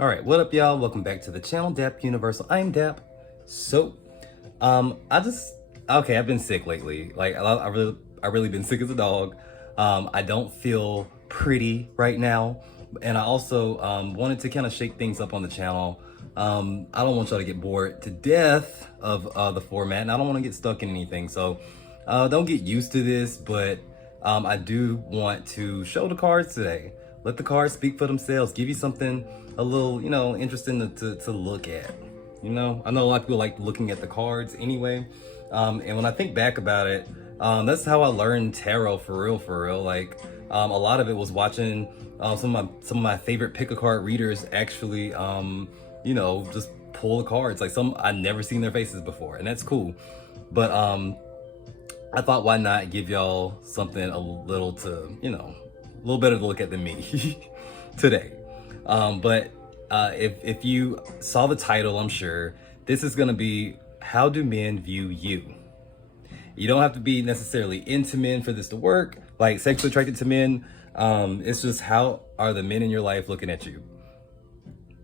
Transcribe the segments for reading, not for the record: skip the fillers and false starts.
All right, what up, y'all? Welcome back to the channel, Dap Universal. I'm Dap. So, I've been sick lately. Like, I really been sick as a dog. I don't feel pretty right now, and I also wanted to kind of shake things up on the channel. I don't want y'all to get bored to death of the format, and I don't want to get stuck in anything. So, don't get used to this, but I do want to show the cards today. Let the cards speak for themselves. Give you something a little, interesting to look at. I know a lot of people like looking at the cards anyway. And when I think back about it, that's how I learned tarot for real. Like, a lot of it was watching some of my favorite pick a card readers actually, just pull the cards. Like, some I'd never seen their faces before, and that's cool. But I thought, why not give y'all something a little better to look at than me today. But if you saw the title, I'm sure this is gonna be how do men view you. You don't have to be necessarily into men for this to work, like sexually attracted to men. It's just, how are the men in your life looking at you?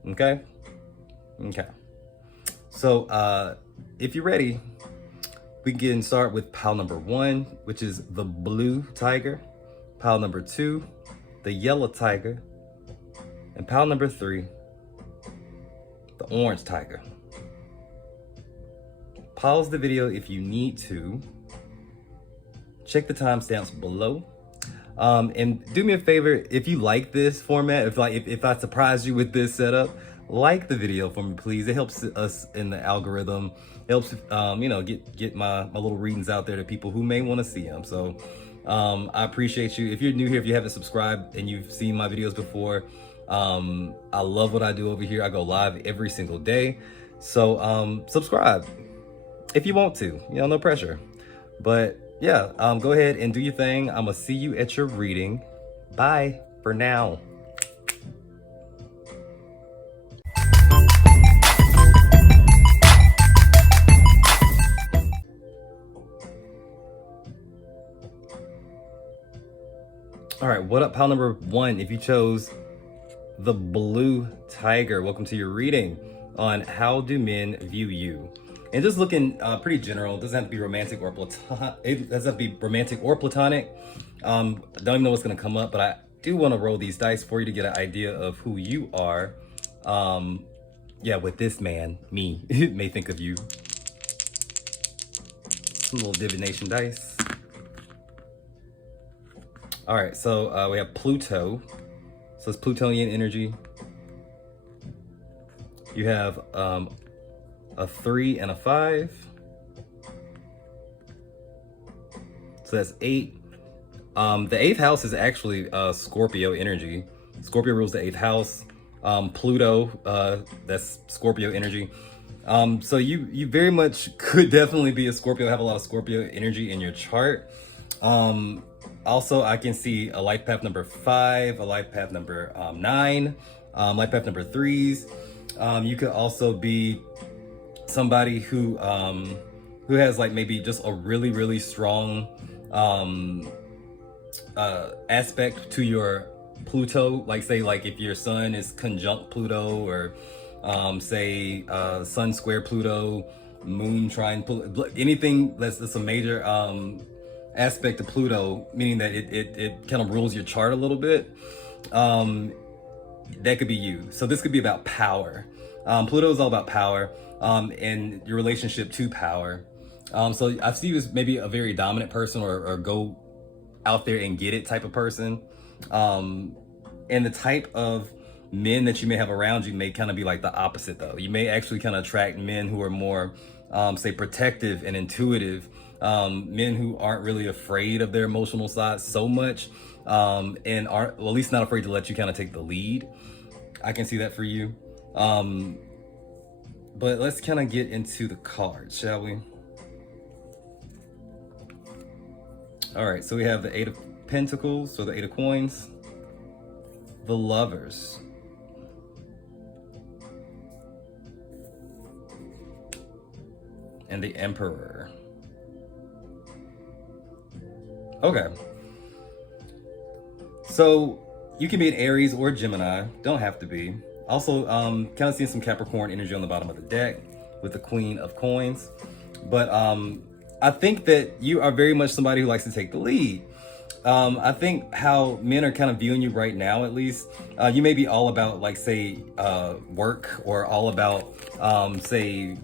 Okay. So if you're ready, we can start with pile number 1, which is the blue tiger. Pile number 2, the yellow tiger. And pile number 3, the orange tiger. Pause the video if you need to. Check the timestamps below. And do me a favor, if you like this format, if I surprise you with this setup, like the video for me, please. It helps us in the algorithm. It helps, get my little readings out there to people who may want to see them. So I appreciate you. If you're new here, if you haven't subscribed and you've seen my videos before, I love what I do over here. I go live every single day. So subscribe if you want to, no pressure. But yeah, go ahead and do your thing. I'm gonna see you at your reading. Bye for now. All right, what up, pile number 1? If you chose the blue tiger, welcome to your reading on how do men view you. And just looking pretty general. It doesn't have to be romantic or platonic. It doesn't have to be romantic or platonic. Don't even know what's gonna come up, but I do want to roll these dice for you to get an idea of who you are. With this man, me, may think of you. Some little divination dice. All right, so we have Pluto. So it's Plutonian energy. You have a 3 and a 5. So that's 8. The 8th house is actually Scorpio energy. Scorpio rules the 8th house. Pluto, that's Scorpio energy. So you very much could definitely be a Scorpio, have a lot of Scorpio energy in your chart. Also, I can see a life path number 5, a life path number 9, life path number 3s. You could also be somebody who has like maybe just a really strong aspect to your Pluto. Like, say, like if your sun is conjunct Pluto, or say sun square Pluto, moon trine Pluto, anything that's a major aspect of Pluto, meaning that it kind of rules your chart a little bit. That could be you. So this could be about power. Pluto is all about power, and your relationship to power. So I see you as maybe a very dominant person, or go out there and get it type of person. And the type of men that you may have around you may kind of be like the opposite, though. You may actually kind of attract men who are more, say, protective and intuitive, men who aren't really afraid of their emotional side so much, and aren't, well, at least not afraid to let you kind of take the lead. I can see that for you. But let's kind of get into the cards, shall we? All right, so we have the 8 of Pentacles, so the 8 of Coins, the Lovers, and the Emperor. Okay. So you can be an Aries or Gemini, don't have to be. Also, kind of seeing some Capricorn energy on the bottom of the deck with the Queen of Coins. But I think that you are very much somebody who likes to take the lead. I think how men are kind of viewing you right now, at least, you may be all about, like, say, work, or all about, say,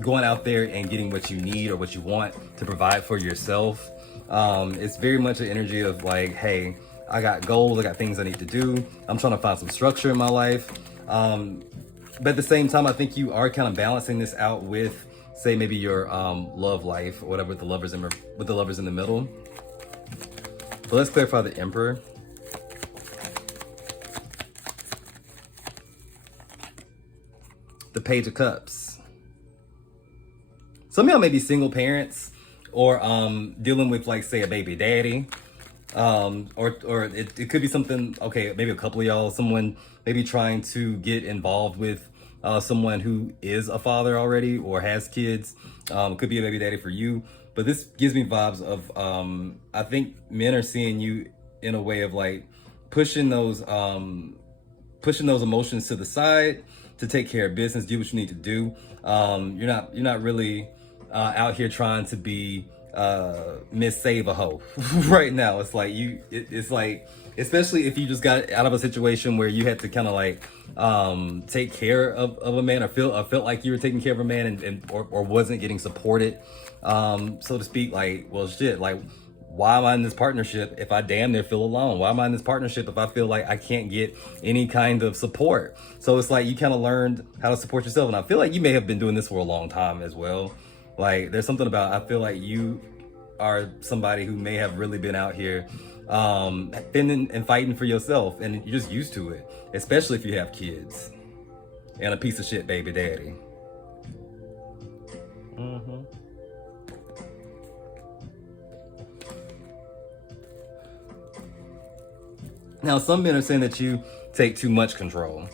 going out there and getting what you need or what you want to provide for yourself. It's very much an energy of like, hey, I got goals, I got things I need to do. I'm trying to find some structure in my life. But at the same time, I think you are kind of balancing this out with, say, maybe your love life or whatever, with the lovers in the middle. But let's clarify the Emperor. The Page of Cups. Some of y'all may be single parents, or dealing with, like, say, a baby daddy. Or it could be something, okay, maybe a couple of y'all, someone maybe trying to get involved with someone who is a father already or has kids. Could be a baby daddy for you. But this gives me vibes of, I think men are seeing you in a way of, like, pushing those emotions to the side to take care of business, do what you need to do. You're not really out here trying to be Miss Save a Hoe right now. It's like it's like, especially if you just got out of a situation where you had to kind of like take care of a man, or felt like you were taking care of a man or wasn't getting supported, so to speak. Like, well, shit, like, why am I in this partnership if I damn near feel alone? Why am I in this partnership if I feel like I can't get any kind of support? So it's like you kind of learned how to support yourself. And I feel like you may have been doing this for a long time as well. Like, there's something about, I feel like you are somebody who may have really been out here fending and fighting for yourself, and you're just used to it, especially if you have kids and a piece of shit baby daddy. Now, some men are saying that you take too much control.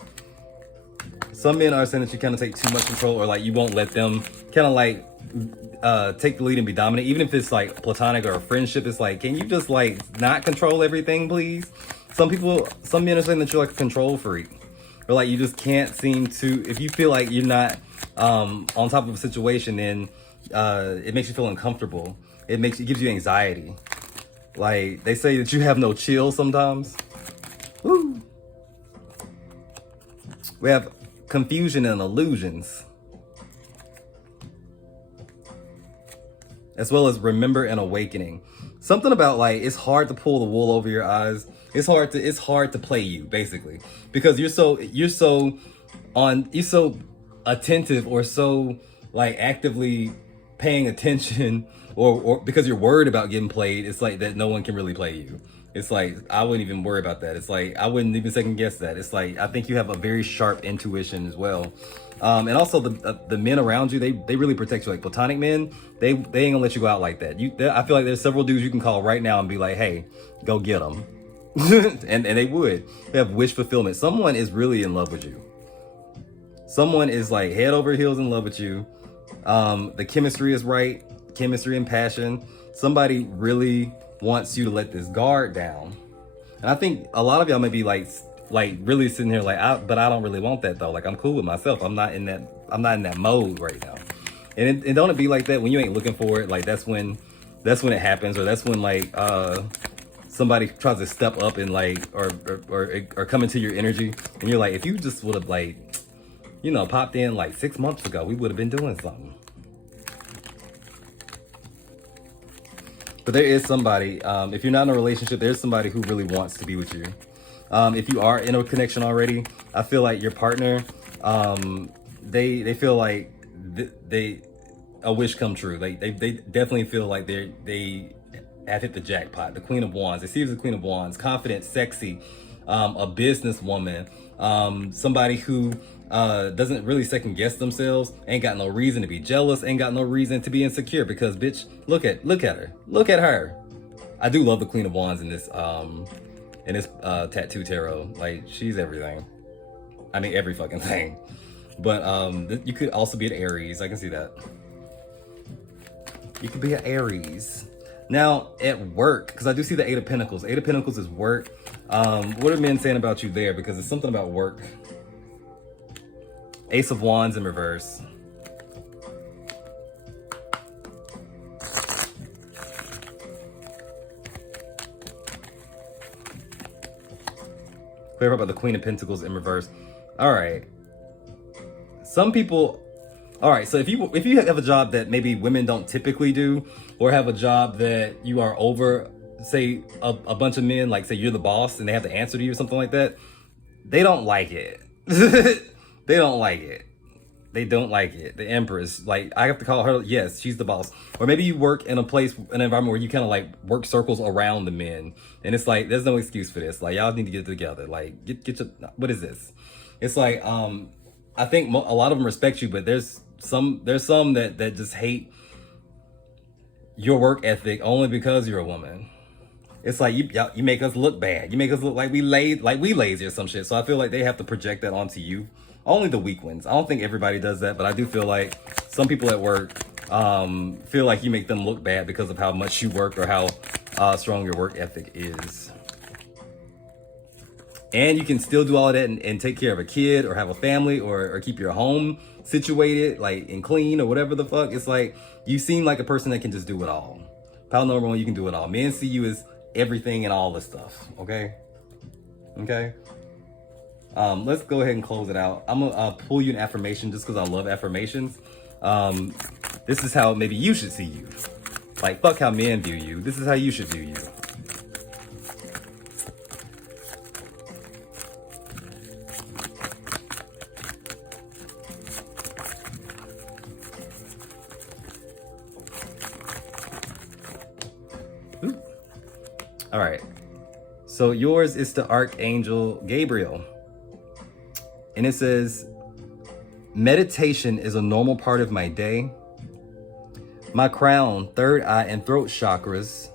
Some men are saying that you kind of take too much control, or like you won't let them kind of like take the lead and be dominant. Even if it's like platonic or a friendship, it's like, can you just like not control everything, please? Some men are saying that you're like a control freak, or like you just can't seem to, if you feel like you're not on top of a situation, then it makes you feel uncomfortable. It gives you anxiety. Like, they say that you have no chill sometimes. Woo. We have confusion and illusions, as well as remember and awakening. Something about, like, it's hard to pull the wool over your eyes. It's hard to play you, basically, because you're so attentive, or so like actively paying attention, or because you're worried about getting played. It's like that no one can really play you. It's like, I wouldn't even worry about that. It's like, I wouldn't even second guess that. It's like, I think you have a very sharp intuition as well. And also the men around you, they really protect you. Like platonic men, they ain't gonna let you go out like that. I feel like there's several dudes you can call right now and be like, hey, go get them. and they would. They have wish fulfillment. Someone is really in love with you. Someone is like head over heels in love with you. The chemistry is right. Chemistry and passion. Somebody really wants you to let this guard down. And I think a lot of y'all may be like really sitting here like, but I don't really want that though. Like, I'm cool with myself. I'm not in that mode right now. And don't it be like that when you ain't looking for it? Like, that's when it happens, or that's when like somebody tries to step up and like or come into your energy, and you're like, if you just would have like, popped in like 6 months ago, we would have been doing something. But there is somebody, if you're not in a relationship, there's somebody who really wants to be with you. If you are in a connection already, I feel like your partner, they feel like they a wish come true. Like they definitely feel like they have hit the jackpot. The Queen of Wands. They see you as the Queen of Wands, confident, sexy, a businesswoman, somebody who doesn't really second guess themselves, ain't got no reason to be jealous, ain't got no reason to be insecure, because bitch, look at her. I do love the Queen of Wands in this tattoo tarot. Like, she's everything. I mean, every fucking thing. But you could also be an Aries. I can see that. You could be an Aries. Now, at work, because I do see the Eight of Pentacles. Eight of Pentacles is work. What are men saying about you there? Because it's something about work. Ace of Wands in reverse. Clear up about the Queen of Pentacles in reverse. All right. Some people. All right. So if you have a job that maybe women don't typically do, or have a job that you are over, say a bunch of men, like say you're the boss and they have to answer to you or something like that, they don't like it. They don't like it. They don't like it. The Empress, like I have to call her, yes, she's the boss. Or maybe you work in a place, an environment where you kind of like work circles around the men. And it's like, there's no excuse for this. Like y'all need to get it together. Like get your, what is this? It's like, I think a lot of them respect you, but there's some that just hate your work ethic only because you're a woman. It's like you make us look bad. You make us look like we lazy or some shit. So I feel like they have to project that onto you. Only the weak ones. I don't think everybody does that, but I do feel like some people at work feel like you make them look bad because of how much you work or how strong your work ethic is. And you can still do all of that and take care of a kid or have a family or keep your home situated like and clean or whatever the fuck. It's like you seem like a person that can just do it all. Pile number one, you can do it all. Men see you as everything and all this stuff. Okay. Let's go ahead and close it out. I'm gonna pull you an affirmation just because I love affirmations. This is how maybe you should see you. Like, fuck how men view you. This is how you should view you. Ooh. All right. So yours is to Archangel Gabriel. And it says, meditation is a normal part of my day. My crown, third eye, and throat chakras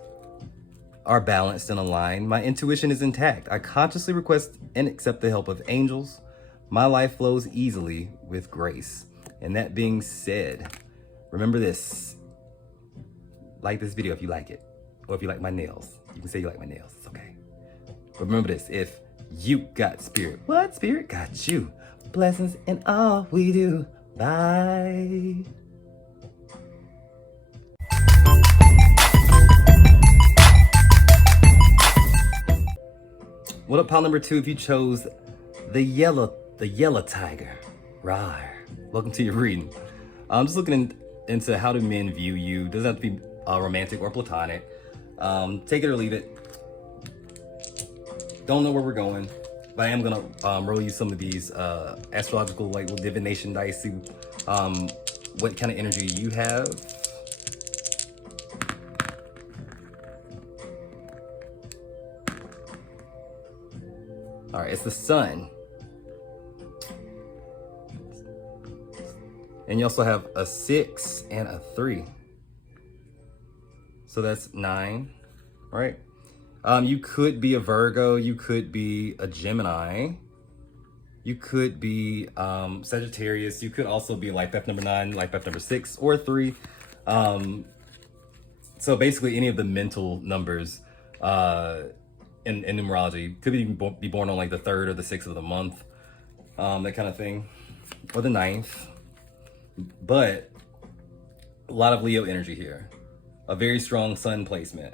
are balanced and aligned. My intuition is intact. I consciously request and accept the help of angels. My life flows easily with grace. And that being said, remember this. Like this video if you like it. Or if you like my nails. You can say you like my nails. It's okay. But remember this. If you got spirit, what spirit got you? Blessings in all we do. Bye. What up, pile number 2? If you chose the yellow tiger, rawr. Welcome to your reading. I'm just looking into how do men view you. Doesn't have to be romantic or platonic. Take it or leave it. Don't know where we're going, but I am gonna roll you some of these astrological like little divination dice, see what kind of energy you have. All right, it's the sun. And you also have a 6 and a 3. So that's 9, right? You could be a Virgo, you could be a Gemini, you could be Sagittarius, you could also be life path number 9, life path number 6 or 3. So basically any of the mental numbers in numerology. Could be born on like the 3rd or the 6th of the month, that kind of thing, or the 9th. But a lot of Leo energy here. A very strong sun placement.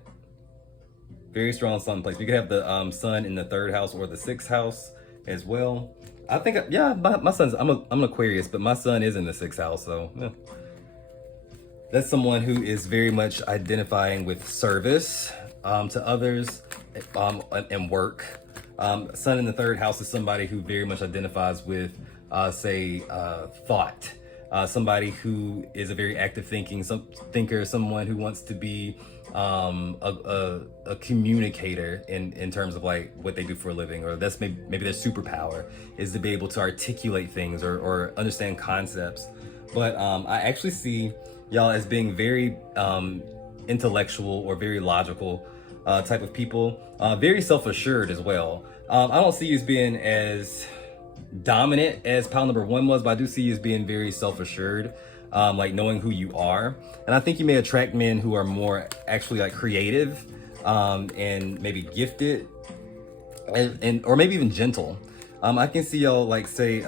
Very strong sun placement. You could have the sun in the 3rd house or the 6th house as well. I think, yeah, my son's, I'm an Aquarius, but my sun is in the 6th house, so yeah. That's someone who is very much identifying with service to others and work. Sun in the 3rd house is somebody who very much identifies with, say, thought. Somebody who is a very active thinker, someone who wants to be a communicator in terms of like what they do for a living, or that's maybe their superpower is to be able to articulate things or understand concepts. But I actually see y'all as being very intellectual or very logical type of people, very self-assured as well. I don't see you as being as dominant as pile number 1 was, but I do see you as being very self-assured, like knowing who you are. And I think you may attract men who are more actually like creative and maybe gifted and or maybe even gentle. I can see y'all like say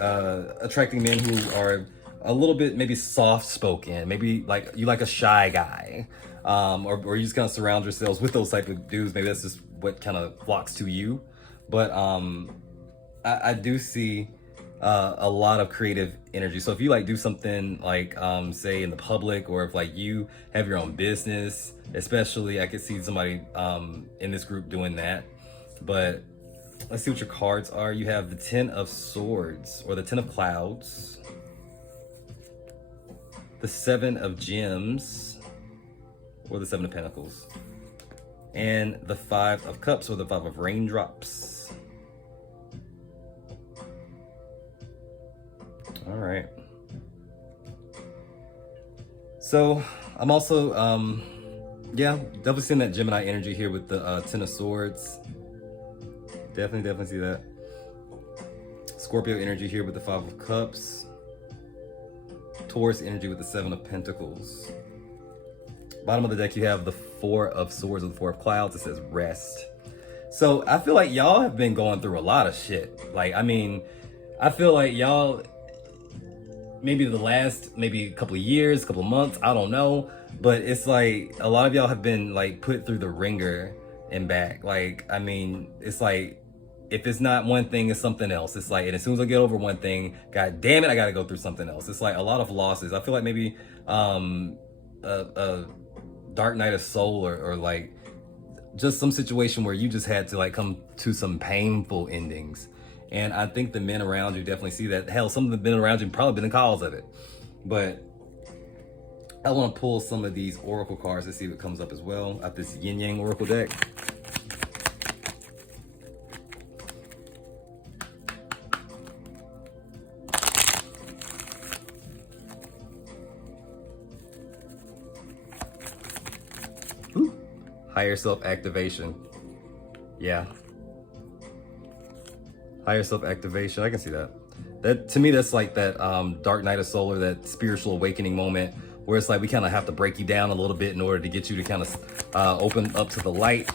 attracting men who are a little bit maybe soft spoken, maybe like you like a shy guy, or you just kind of surround yourselves with those type of dudes. Maybe that's just what kind of flocks to you. But I do see a lot of creative energy. So if you like do something like say in the public, or if like you have your own business, especially I could see somebody in this group doing that. But let's see what your cards are. You have the 10 of Swords, or the 10 of Clouds, the 7 of Gems, or the 7 of Pentacles, and the 5 of Cups, or the 5 of Raindrops. All right. So I'm also, yeah, definitely seeing that Gemini energy here with the 10 of Swords. Definitely see that. Scorpio energy here with the 5 of Cups. Taurus energy with the 7 of Pentacles. Bottom of the deck, you have the 4 of Swords and the 4 of Clouds. It says rest. So I feel like y'all have been going through a lot of shit. Like, I mean, I feel like y'all, maybe the last, maybe a couple of years, couple of months, I don't know. But it's like a lot of y'all have been like put through the ringer and back. Like, I mean, it's like, if it's not one thing, it's something else. It's like, and as soon as I get over one thing, god damn it, I gotta go through something else. It's like a lot of losses. I feel like maybe a dark night of soul, or like just some situation where you just had to like come to some painful endings. And I think the men around you definitely see that. Hell, some of the men around you probably been the cause of it. But I want to pull some of these oracle cards to see what comes up as well at this yin yang oracle deck. Ooh. Higher self activation. Yeah. Higher self activation. I can see that. That to me, that's like that dark night of soul, or that spiritual awakening moment where it's like we kind of have to break you down a little bit in order to get you to kind of open up to the light.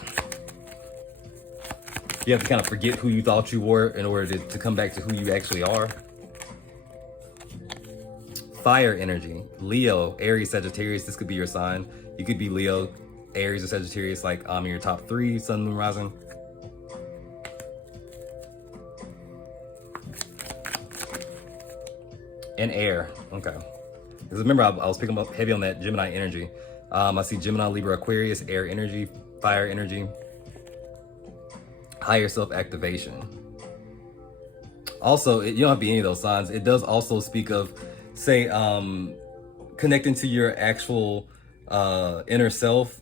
You have to kind of forget who you thought you were in order to come back to who you actually are. Fire energy. Leo, Aries, Sagittarius. This could be your sign. You could be Leo, Aries, or Sagittarius, like in your top 3, Sun, Moon, Rising. And air. Okay. Because remember, I was picking up heavy on that Gemini energy. I see Gemini, Libra, Aquarius, air energy, fire energy, higher self-activation. Also, you don't have to be any of those signs. It does also speak of, say, connecting to your actual inner self.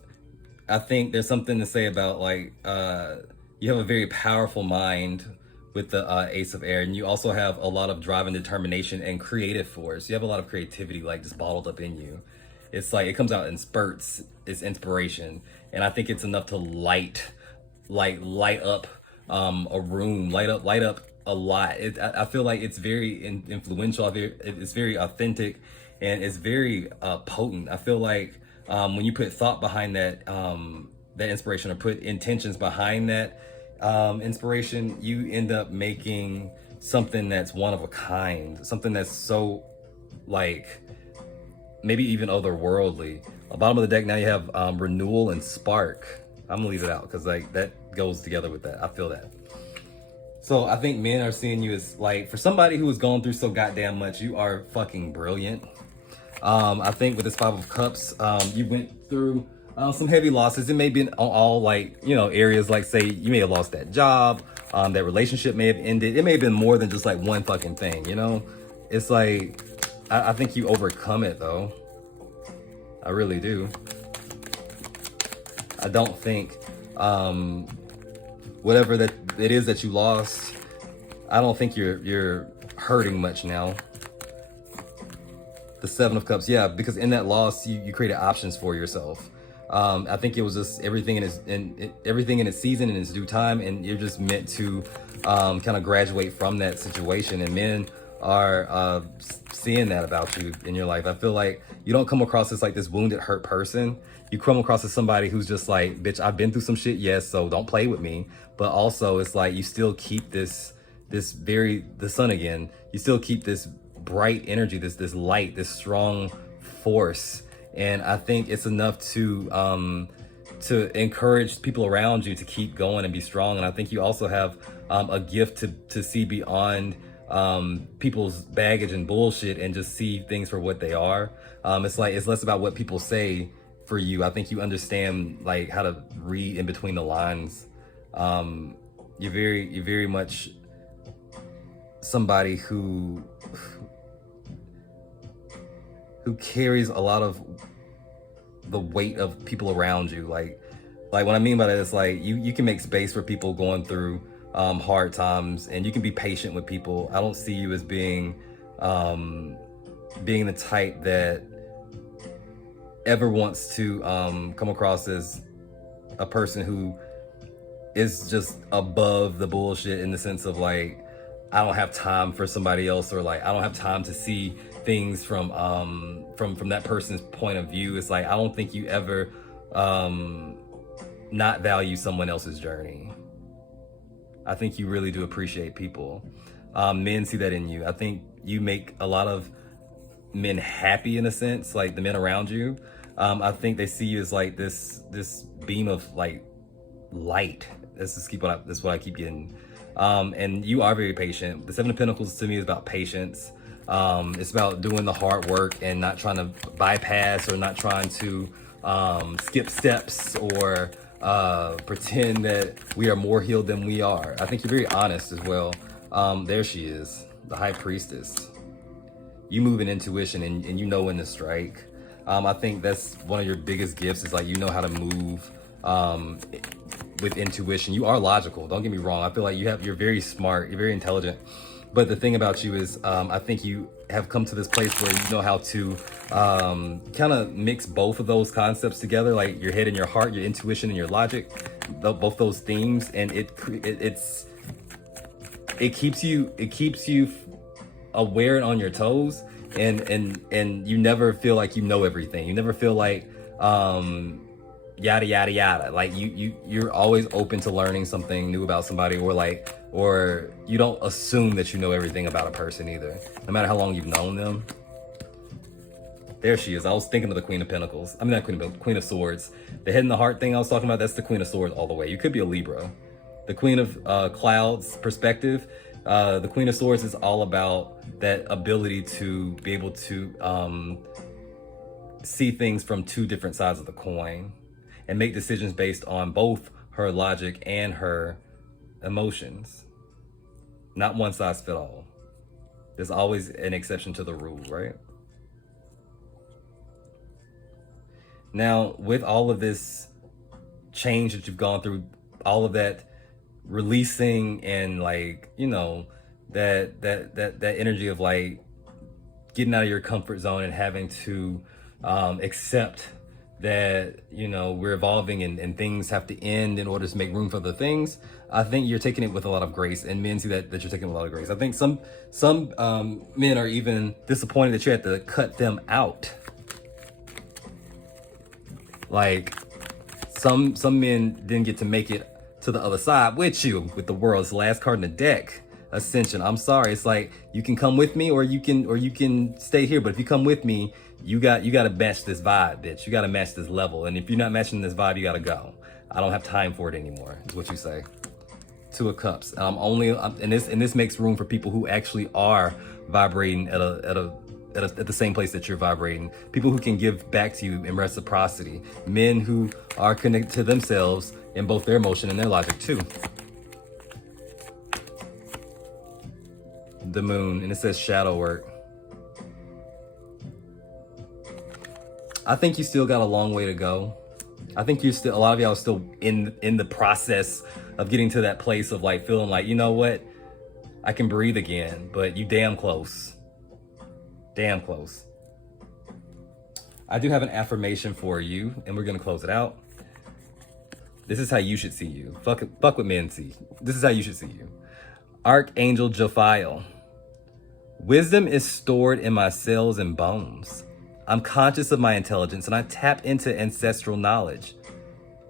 I think there's something to say about, like, you have a very powerful mind with the Ace of Air, and you also have a lot of drive and determination and creative force. You have a lot of creativity, like, just bottled up in you. It's like it comes out in spurts. It's inspiration, and I think it's enough to light up a room, light up a lot. I feel like it's very influential. It's very authentic, and it's very potent. I feel like when you put thought behind that that inspiration, or put intentions behind that inspiration, you end up making something that's one of a kind, something that's so, like, maybe even otherworldly. Bottom of the deck, now you have renewal and spark. I'm gonna leave it out because, like, that goes together with that. I feel that. So I think men are seeing you as, like, for somebody who has gone through so goddamn much, you are fucking brilliant. I think with this 5 of Cups, you went through some heavy losses. It may be on all, like, you know, areas, like, say you may have lost that job, that relationship may have ended. It may have been more than just like one fucking thing, you know? It's like, I think you overcome it though. I really do. I don't think whatever that it is that you lost, I don't think you're hurting much now. The 7 of Cups, yeah, because in that loss, you created options for yourself. I think it was just everything in its season, in its due time, and you're just meant to kind of graduate from that situation. And men are seeing that about you in your life. I feel like you don't come across as like this wounded, hurt person. You come across as somebody who's just like, bitch, I've been through some shit, yes, so don't play with me. But also, it's like you still keep this the sun again, you still keep this bright energy, this light, this strong force. And I think it's enough to encourage people around you to keep going and be strong. And I think you also have a gift to see beyond people's baggage and bullshit and just see things for what they are. It's less about what people say for you. I think you understand like how to read in between the lines. You're very much somebody who carries a lot of the weight of people around you. Like what I mean by that is like you can make space for people going through hard times, and you can be patient with people. I don't see you as being the type that ever wants to come across as a person who is just above the bullshit, in the sense of like, I don't have time for somebody else, or like I don't have time to see things from that person's point of view. It's like I don't think you ever not value someone else's journey. I think you really do appreciate people. Men see that in you. I think you make a lot of men happy, in a sense, like the men around you. I think they see you as like this beam of like light. That's what I keep getting. And you are very patient. The Seven of Pentacles to me is about patience. It's about doing the hard work and not trying to bypass, or not trying to skip steps, or pretend that we are more healed than we are. I think you're very honest as well. There she is, the High Priestess. You move in intuition, and you know when to strike. I think that's one of your biggest gifts, is like you know how to move with intuition. You are logical, don't get me wrong. I feel like you're very smart, you're very intelligent. But the thing about you is, I think you have come to this place where you know how to kind of mix both of those concepts together, like your head and your heart, your intuition and your logic, both those themes, and it keeps you aware and on your toes, and you never feel like you know everything. You never feel like yada yada yada. Like you're always open to learning something new about somebody, or you don't assume that you know everything about a person either, no matter how long you've known them. There she is. I was thinking of the Queen of Pentacles. I mean, not Queen of Swords. The head and the heart thing I was talking about, that's the Queen of Swords all the way. You could be a Libra. The Queen of Clouds perspective. The Queen of Swords is all about that ability to be able to see things from two different sides of the coin and make decisions based on both her logic and her emotions. Not one size fit all. There's always an exception to the rule, right? Now, with all of this change that you've gone through, all of that releasing, and like, you know, that energy of like getting out of your comfort zone and having to accept that, you know, we're evolving and things have to end in order to make room for the things. I think you're taking it with a lot of grace, and men see that you're taking a lot of grace. I think some men are even disappointed that you had to cut them out. Like some men didn't get to make it to the other side with you, with the world. It's the last card in the deck, Ascension. I'm sorry. It's like you can come with me, or you can stay here. But if you come with me, you got to match this vibe, bitch. You got to match this level. And if you're not matching this vibe, you got to go. I don't have time for it anymore, is what you say. Two of Cups. And this makes room for people who actually are vibrating at the same place that you're vibrating. People who can give back to you in reciprocity. Men who are connected to themselves in both their emotion and their logic too. The Moon, and it says shadow work. I think you still got a long way to go. I think a lot of y'all are still in the process of getting to that place of like feeling like, you know what, I can breathe again, but you damn close. Damn close. I do have an affirmation for you, and we're gonna close it out. This is how you should see you. Fuck what men see. This is how you should see you. Archangel Jophiel. Wisdom is stored in my cells and bones. I'm conscious of my intelligence, and I tap into ancestral knowledge.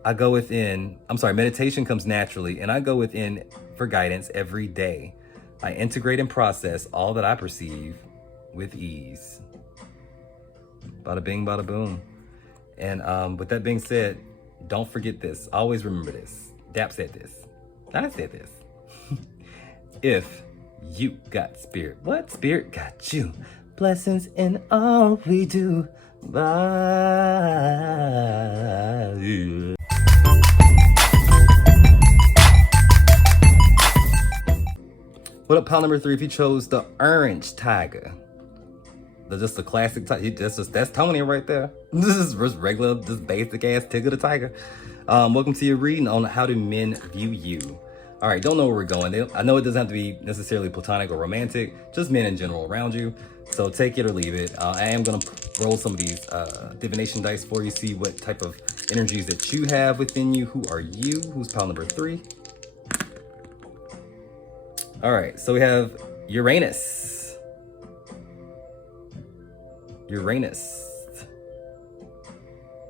Meditation comes naturally, and I go within for guidance every day. I integrate and process all that I perceive with ease. Bada bing, bada boom. And with that being said, don't forget this. Always remember this. Dap said this. I said this. If you got spirit, what spirit got you? Blessings in all we do. Bye. What up, pile number 3? If you chose the orange tiger, just the classic tiger, that's Tony right there. This is just regular, just basic ass Tigger the tiger. Welcome to your reading on how do men view you. All right, don't know where we're going. I know it doesn't have to be necessarily platonic or romantic, just men in general around you. So take it or leave it. I am gonna roll some of these divination dice for you, see what type of energies that you have within you. Who are you? Who's pile number 3? All right, so we have Uranus.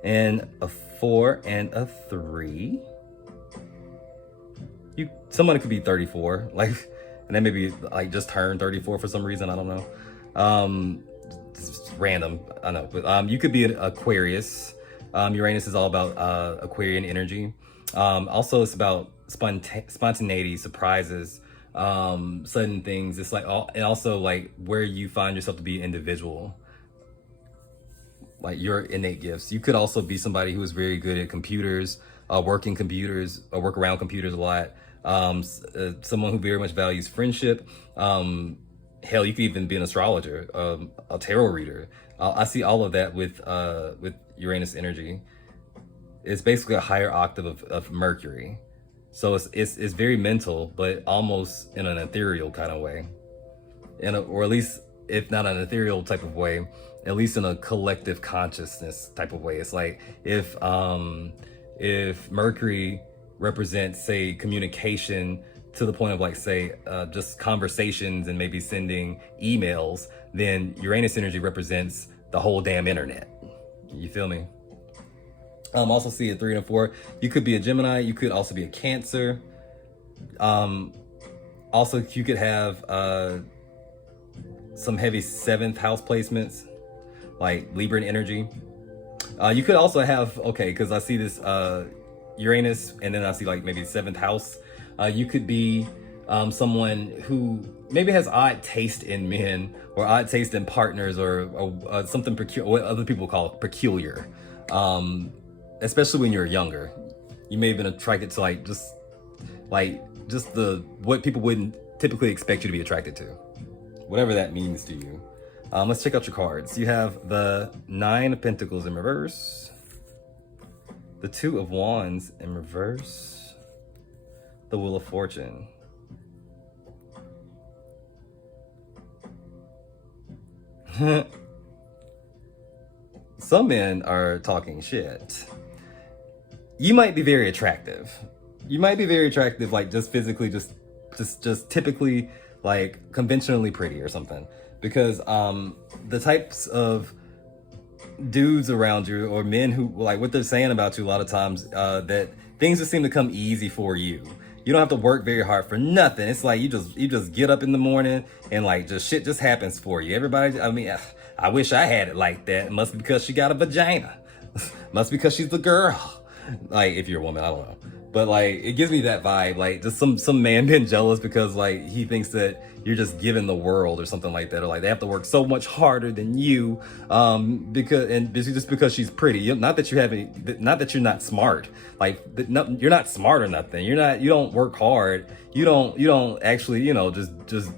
And a 4 and a 3. Someone could be 34, like, and then maybe like just turned 34 for some reason. I don't know. It's random. I know, but you could be an Aquarius. Uranus is all about Aquarian energy. Also, it's about spontaneity, surprises, sudden things. It's like and also like where you find yourself to be an individual, like your innate gifts. You could also be somebody who is very good at computers, work around computers a lot. Someone who very much values friendship. Hell, you could even be an astrologer, a tarot reader. I see all of that with Uranus energy. It's basically a higher octave of Mercury. So it's very mental, but almost in an ethereal kind of way, or at least if not an ethereal type of way, at least in a collective consciousness type of way. It's like if Mercury represents, say, communication to the point of like, say, just conversations and maybe sending emails, then Uranus energy represents the whole damn internet. You feel me? Also see a 3 and a 4. You could be a Gemini. You could also be a Cancer. Also, you could have some heavy 7th house placements, like Libran energy. You could also have, okay, because I see this Uranus, and then I see like maybe 7th house. You could be someone who maybe has odd taste in men, or odd taste in partners, or something what other people call peculiar. Especially when you're younger, you may have been attracted to what people wouldn't typically expect you to be attracted to, whatever that means to you. Let's check out your cards. You have the 9 of Pentacles in reverse, the 2 of Wands in reverse, the Wheel of Fortune. Some men are talking shit. You might be very attractive. Like just physically, just typically, like conventionally pretty or something. Because the types of dudes around you, or men who, like, what they're saying about you a lot of times, that things just seem to come easy for you. You don't have to work very hard for nothing. It's like you just get up in the morning and like shit just happens for you. Everybody, I mean, I wish I had it like that. It must be because she got a vagina. Must be because she's the girl. Like, if you're a woman, I don't know. But like, it gives me that vibe, like just some man being jealous because like he thinks that you're just giving the world or something like that, or like they have to work so much harder than you, because she's pretty. Not that you're not smart. Like, you're not smart or nothing. You don't work hard. You don't actually, just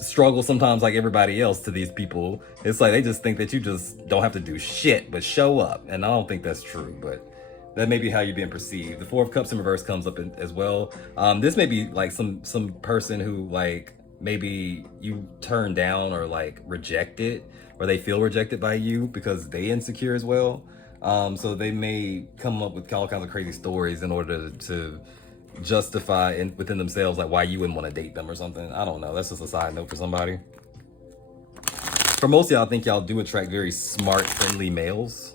struggle sometimes like everybody else to these people. It's like they just think that you just don't have to do shit but show up, and I don't think that's true, but that may be how you're being perceived. The 4 of Cups in reverse comes up as well. This may be like some person who like maybe you turn down or like rejected, or they feel rejected by you because they insecure as well. So they may come up with all kinds of crazy stories in order to justify within themselves like why you wouldn't want to date them or something. I don't know. That's just a side note for somebody. For most of y'all, I think y'all do attract very smart, friendly males.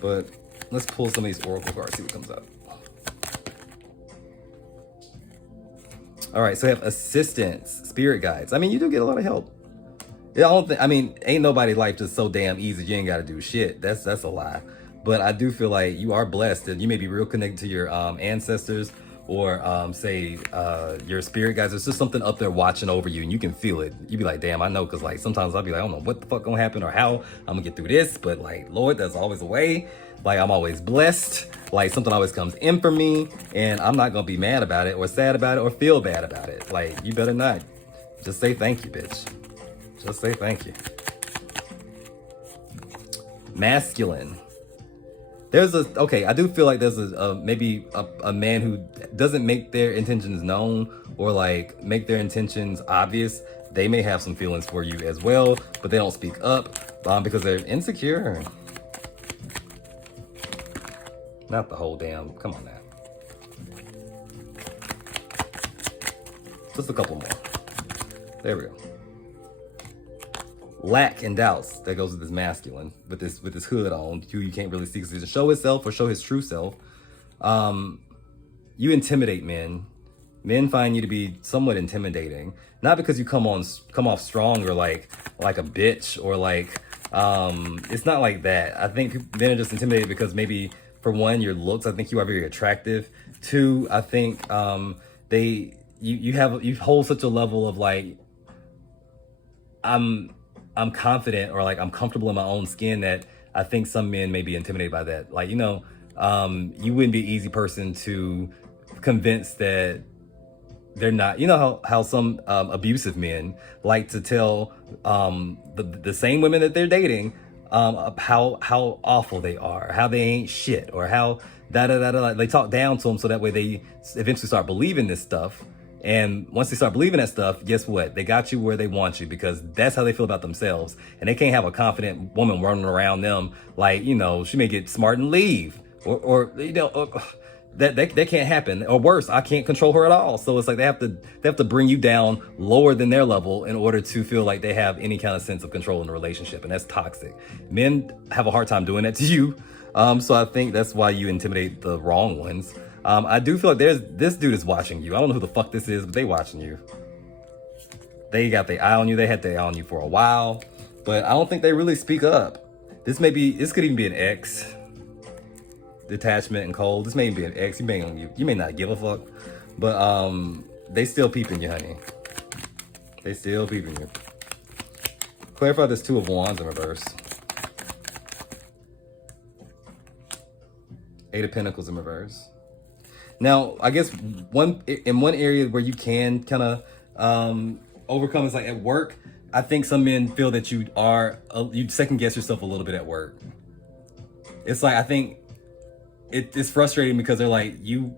But let's pull some of these oracle cards, see what comes up. All right, so we have assistants, spirit guides. I mean, you do get a lot of help. Yeah, I don't think. I mean, ain't nobody life just so damn easy. You ain't got to do shit. That's a lie. But I do feel like you are blessed, and you may be real connected to your ancestors, or say your spirit guides. There's just something up there watching over you, and you can feel it. You be like, damn, I know, because like sometimes I'll be like, I don't know what the fuck gonna happen or how I'm gonna get through this, but like, Lord, there's always a way. Like, I'm always blessed. Like, something always comes in for me, and I'm not gonna be mad about it or sad about it or feel bad about it. Like, you better not. Just say thank you, bitch. Just say thank you. Masculine. I do feel like there's maybe a man who doesn't make their intentions known or like make their intentions obvious. They may have some feelings for you as well, but they don't speak up because they're insecure. Not the whole damn, come on now. Just a couple more. There we go. Lack and doubts. That goes with this masculine, with this hood on, who you can't really see because he doesn't show himself or show his true self. You intimidate men. Men find you to be somewhat intimidating, not because you come off strong or like a bitch or like it's not like that. I think men are just intimidated because maybe, for one, your looks. I think you are very attractive. Two, I think you hold such a level of like, I'm confident or like I'm comfortable in my own skin that I think some men may be intimidated by that. Like, you wouldn't be an easy person to convince that they're not. You know how some abusive men like to tell the same women that they're dating how awful they are, how they ain't shit, or how they talk down to them so that way they eventually start believing this stuff. And once they start believing that stuff, guess what? They got you where they want you because that's how they feel about themselves. And they can't have a confident woman running around them like, she may get smart and leave. That can't happen. Or worse, I can't control her at all. So it's like they have to bring you down lower than their level in order to feel like they have any kind of sense of control in the relationship. And that's toxic. Men have a hard time doing that to you. So I think that's why you intimidate the wrong ones. I do feel like this dude is watching you. I don't know who the fuck this is, but they watching you. They got their eye on you. They had their eye on you for a while, but I don't think they really speak up. This could even be an ex. Detachment and cold. This may even be an ex. You may not give a fuck, but they still peeping you, honey. They still peeping you. Clarify this Two of Wands in reverse. Eight of Pentacles in reverse. Now, I guess one area where you can kind of overcome is like at work. I think some men feel that you second guess yourself a little bit at work. It's like, I think it's frustrating because they're like, you're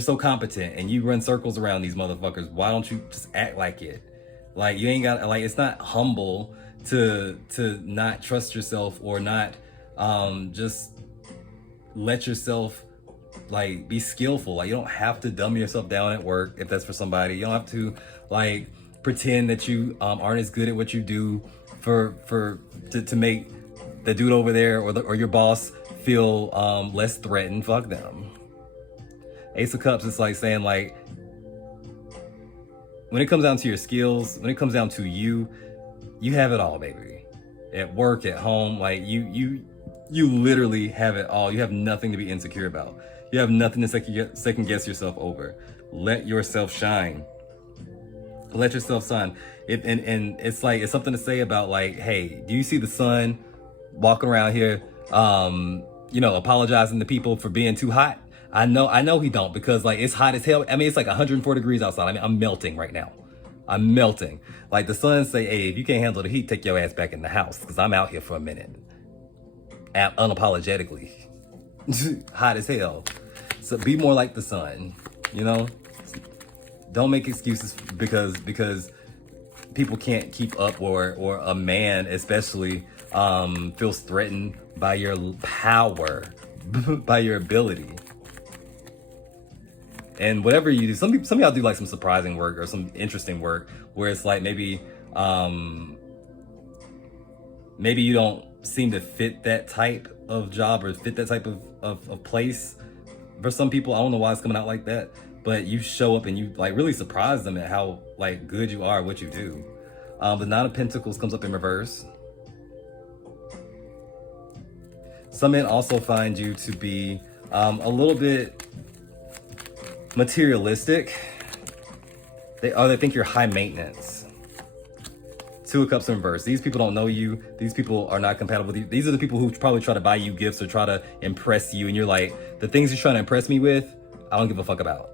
so competent and you run circles around these motherfuckers. Why don't you just act like it? Like, you ain't got, like, it's not humble to not trust yourself or not just let yourself like be skillful. Like, you don't have to dumb yourself down at work if that's for somebody. You don't have to like pretend that you aren't as good at what you do to make the dude over there or your boss feel less threatened. Fuck them. Ace of Cups is like saying, like, when it comes down to your skills, when it comes down to you have it all, baby. At work, at home, like you literally have it all. You have nothing to be insecure about. You have nothing to second guess yourself over. Let yourself shine. Let yourself shine. And it's like, it's something to say about like, hey, do you see the sun walking around here, apologizing to people for being too hot? I know he don't, because like it's hot as hell. I mean, it's like 104 degrees outside. I mean, I'm melting right now. I'm melting. Like the sun say, hey, if you can't handle the heat, take your ass back in the house, because I'm out here for a minute. Unapologetically. Hot as hell. So be more like the sun, Don't make excuses because people can't keep up, or a man especially feels threatened by your power, by your ability. And whatever you do, some of y'all do like some surprising work or some interesting work where it's like maybe you don't seem to fit that type of job or fit that type of place. For some people, I don't know why it's coming out like that, but you show up and you like really surprise them at how like good you are at what you do. The Nine of Pentacles comes up in reverse. Some men also find you to be a little bit materialistic. They think you're high maintenance. Two of Cups in reverse. These people don't know you. These people are not compatible with you. These are the people who probably try to buy you gifts or try to impress you. And you're like, the things you're trying to impress me with, I don't give a fuck about.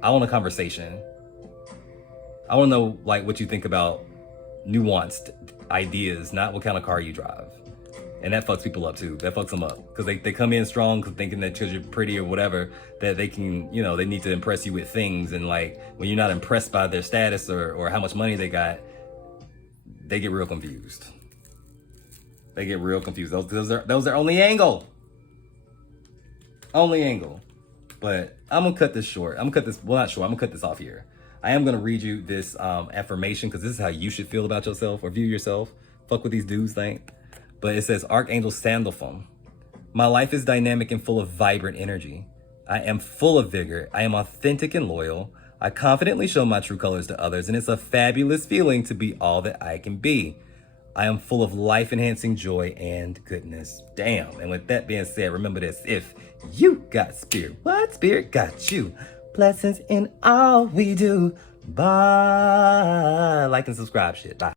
I want a conversation. I want to know like what you think about nuanced ideas, not what kind of car you drive. And that fucks people up too. That fucks them up. Because they come in strong thinking that because you're pretty or whatever, that they can, you know, they need to impress you with things. And like, when you're not impressed by their status or how much money they got, they get real confused. They get real confused. Those are their only angle. Only angle. But I'm going to cut this short. I'm going to cut this, well, not short. I'm going to cut this off here. I am going to read you this affirmation because this is how you should feel about yourself or view yourself. Fuck what these dudes think. But it says, Archangel Sandalphon. My life is dynamic and full of vibrant energy. I am full of vigor. I am authentic and loyal. I confidently show my true colors to others, and it's a fabulous feeling to be all that I can be. I am full of life-enhancing joy and goodness. Damn. And with that being said, remember this. If you got spirit, what spirit got you? Blessings in all we do. Bye. Like and subscribe shit. Bye.